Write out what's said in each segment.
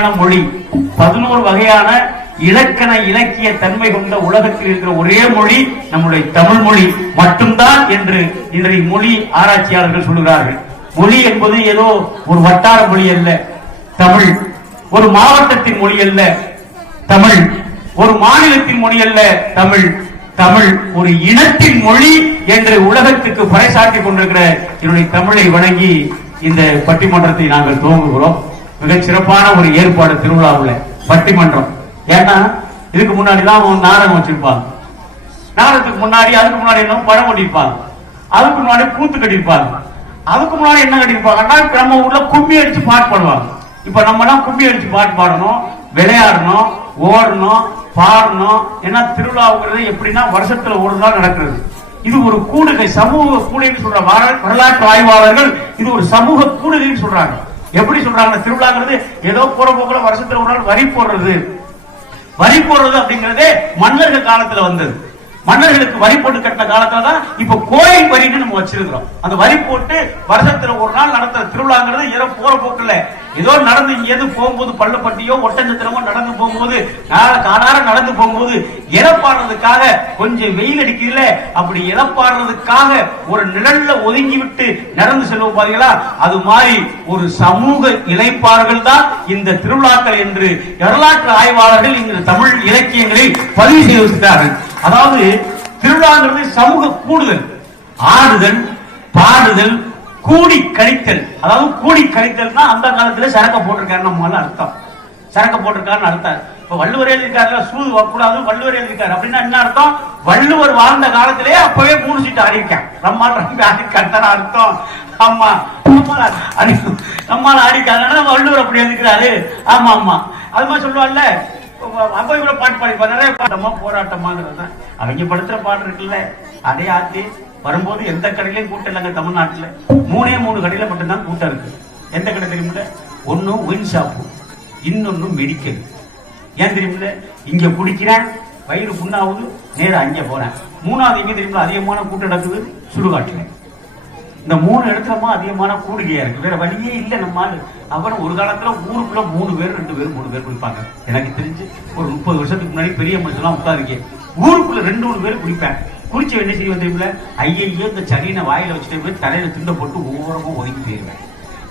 மொழி 11 வகையான இலக்கண இலக்கிய தன்மை கொண்ட உலகத்தில் இருக்கிற ஒரே மொழி நம்முடைய தமிழ் மொழி மட்டும்தான் என்று இன்றைய மொழி ஆராய்ச்சியாளர்கள் சொல்கிறார்கள். மொழி என்பது ஏதோ ஒரு வட்டார மொழி அல்ல, தமிழ் ஒரு மாவட்டத்தின் மொழி அல்ல, தமிழ் ஒரு மாநிலத்தின் மொழி அல்ல, தமிழ் தமிழ் ஒரு இனத்தின் மொழி என்று உலகத்துக்கு பறைசாற்றிக் கொண்டிருக்கிற என்னுடைய தமிழை வணங்கி இந்த பட்டிமன்றத்தை நாங்கள் துவங்குகிறோம். மிகச் சிறப்பான ஒரு ஏற்பாடு திருவிழாவில் பட்டிமன்றம். ஏன்னா இதுக்கு முன்னாடிதான் நாடகம் வச்சிருப்பாங்க, நாடகத்துக்கு முன்னாடி அதுக்கு முன்னாடி என்ன படம் கட்டிருப்பாங்க, அதுக்கு முன்னாடி கூத்து கட்டிருப்பாங்க, அதுக்கு முன்னாடி என்ன கட்டிருப்பாங்கன்னா நம்ம ஊர்ல கும்மி அடிச்சு பாட்டு பாடுவாங்க. இப்ப நம்ம எல்லாம் கும்மி அடிச்சு பாட்டு பாடணும், விளையாடணும், ஓடணும், பாடணும். ஏன்னா திருவிழாவுங்கிறது எப்படின்னா வருஷத்துல ஒரு நாள் நடக்கிறது. இது ஒரு கூடுகை, சமூக கூடுகைன்னு சொல்ற வரலாற்று ஆய்வாளர்கள் இது ஒரு சமூக கூடுகைன்னு சொல்றாங்க. எப்படி சொல்றாங்க? திருவிழாங்கிறது ஏதோ போற போக்குல வருஷத்துல ஒரு நாள் வரி போடுறது அப்படிங்கறதே மன்னர்கள் காலத்துல வந்தது. மன்னர்களுக்கு வரி போட்டு கட்டின காலத்துல தான் இப்ப கோயில் வரின்னு நம்ம வச்சிருக்கிறோம். அந்த வரி போட்டு வருஷத்துல ஒரு நாள் நடத்துற திருவிழாங்கிறது ஏதோ போற போக்குல ஏதோ நடந்து இங்கேருந்து போகும்போது பள்ளப்பட்டியோ ஒட்டஞ்சத்திரமோ நடந்து போகும்போது காடார நடந்து போகும்போது இழப்பாடுறதுக்காக கொஞ்சம் வெயில் அடிக்கல, அப்படி இழப்பாடுறதுக்காக ஒரு நிழல்ல ஒதுங்கி விட்டு நடந்து செல்வோம் பாத்தீங்களா, அது மாதிரி ஒரு சமூக இழைப்பார்கள் தான் இந்த திருவிழாக்கள் என்று வரலாற்று ஆய்வாளர்கள் இந்த தமிழ் இலக்கியங்களில் பதிவு செய்து வச்சிருக்கிறார்கள். அதாவது திருவிழாங்கிறது சமூக கூடுதல், ஆடுதல், பாடுதல், கூடி கழித்தல். அதாவது கூடி கழித்தல்னா அந்த காலத்துல சரக்க போட்டிருக்காருன்னு அர்த்தம். சரக்க போட்டிருக்காருன்னு அர்த்தம். இப்ப வள்ளுவர் எழுதியிருக்காரு சூது வரக்கூடாது, வள்ளுவர் எழுதியிருக்காரு அப்படின்னா என்ன அர்த்தம்? வள்ளுவர் வாழ்ந்த காலத்திலேயே அப்பவே 3 சீட்டு ஆடிருக்கேன், நம்மால் ஆடிக்காட்டான அர்த்தம். ஆமா, நம்மால் ஆடிக்காத வள்ளுவர் அப்படி எழுதிக்கிறாரு. ஆமா ஆமா, அது மாதிரி சொல்லுவாங்கல்ல, அப்ப இவ்வளவு பாட்டு பாடி நிறைய பாட்டமா போராட்டமாங்கிறது அவங்க படுத்துற பாட்டு இருக்குல்ல, அதே ஆத்தி வரும்போது எந்த கடையிலையும் கூட்டம் இல்லைங்க. தமிழ்நாட்டுல 3 கடையில மட்டும்தான் கூட்டம் இருக்கு. எந்த கடை தெரியுமில்ல? ஒன்னு ஒயின் ஷாப்பு, இன்னொன்னு மெடிக்கல். ஏன் தெரியுமில்ல? இங்க குடிக்கிறேன், வயிறு புண்ணாவுது, நேரம் அங்க போறேன். 3வது எங்க தெரியுமில்ல அதிகமான கூட்டம் நடக்குது? சுடுகாட்டுல. இந்த 3 இடத்துலமா அதிகமான கூடுகையா இருக்கு. வேற வழியே இல்லை நம்மால். அப்புறம் ஒரு காலத்துல ஊருக்குள்ள 3 பேர் 2 பேர் 3 பேர் குடிப்பாங்க. எனக்கு தெரிஞ்சு ஒரு 30 வருஷத்துக்கு முன்னாடி பெரிய மனுஷன் உட்காருக்கேன், ஊருக்குள்ள 2-3 பேர் குடிப்பேன். குடிச்ச என்ன செய்வோம் தெரியுமில்ல? ஐயோ இந்த சனியனை வாயில வச்சுட்டு போய் தலையில துண்ட போட்டு ஓரமும் ஒதுக்கி போயிருவேன்.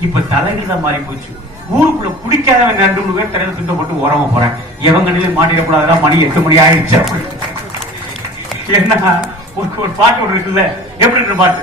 இப்ப தலையில மாறி போச்சு. ஊருக்குள்ள குடிக்காதவன் 2-3 பேர் தலையில துண்ட போட்டு ஓரமா போறேன். எவங்க நிலையில் மாட்டிடக்கூடாதுதான், மணி 8 மணி ஆயிடுச்சு. என்ன ஒரு பாட்டு ஒன்று இருக்குல்ல, எப்படி இருக்கு பாட்டு?